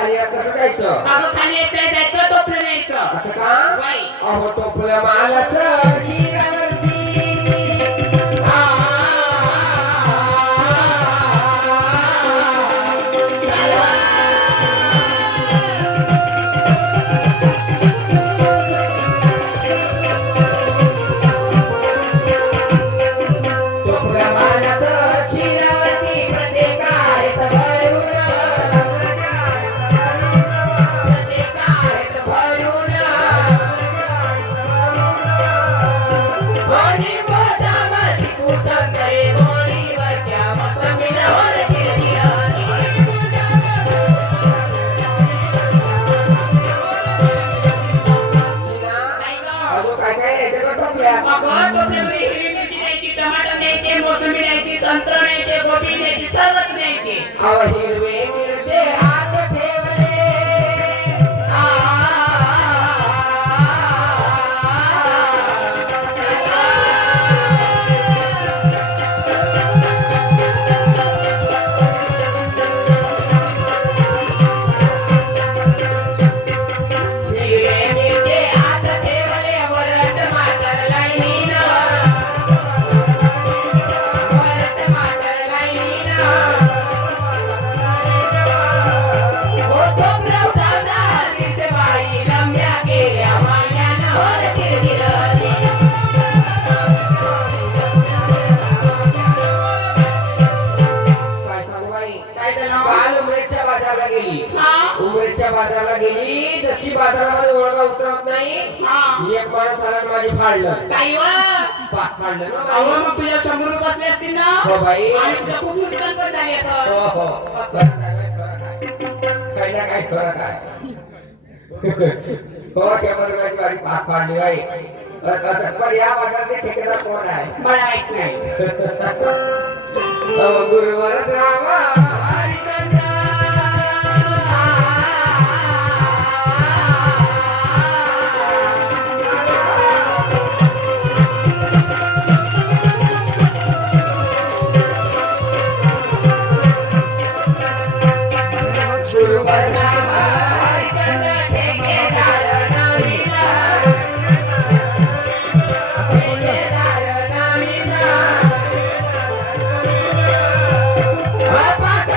खाली कसं जायचं अगं खाली येता जायचं टोपलं न्यायचं असं का बाई अहो टोपलं मालाचं शिरावरती मोसंबी न्यायची संत्र न्यायचे गोबी न्यायची सर्वच न्यायचे अहो हिरवे मिरचे हात ठेवले उमरेच्या बाजारला गेली जशी बाजारामध्ये ओळखा उतरत नाही एक माणूस आला माझी फाडलं काही फाडलं ना अहो मग तुझ्या 100 रुपये बसले असतील ना हो बाई आणि तुझ्या खूप नुकसान पण झाली असं हो हो काही ना काही खरं काय हो शंभर वारी पाच फाडली बाई पण या बाजाराचे ठेकेदार कोण आहे मला माहित नाही गुरुवरच रामा Bye-bye.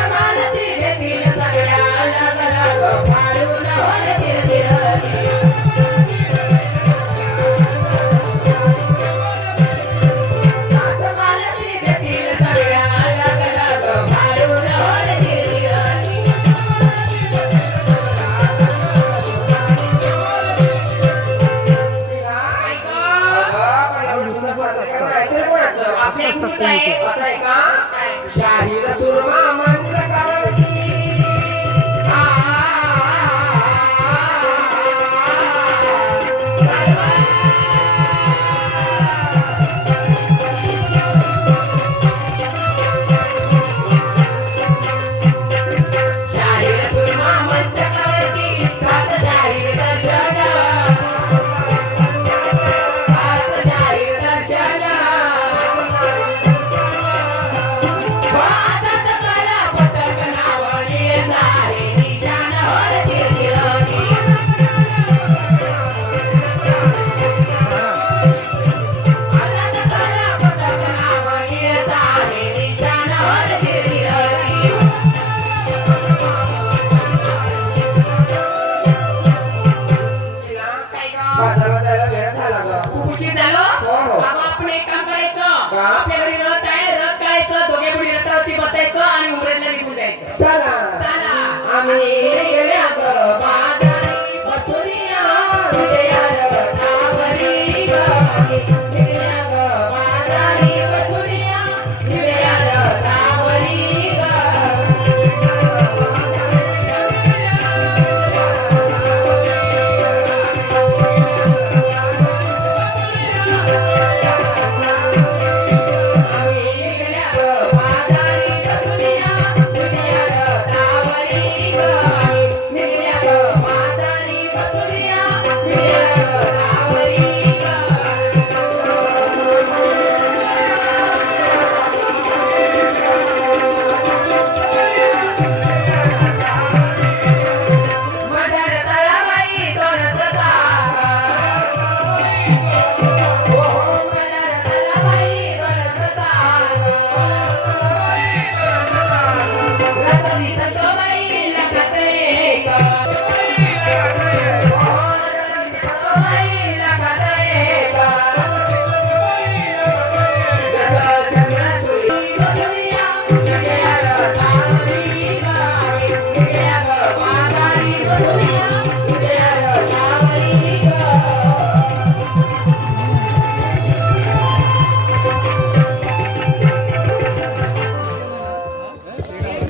तुझ्या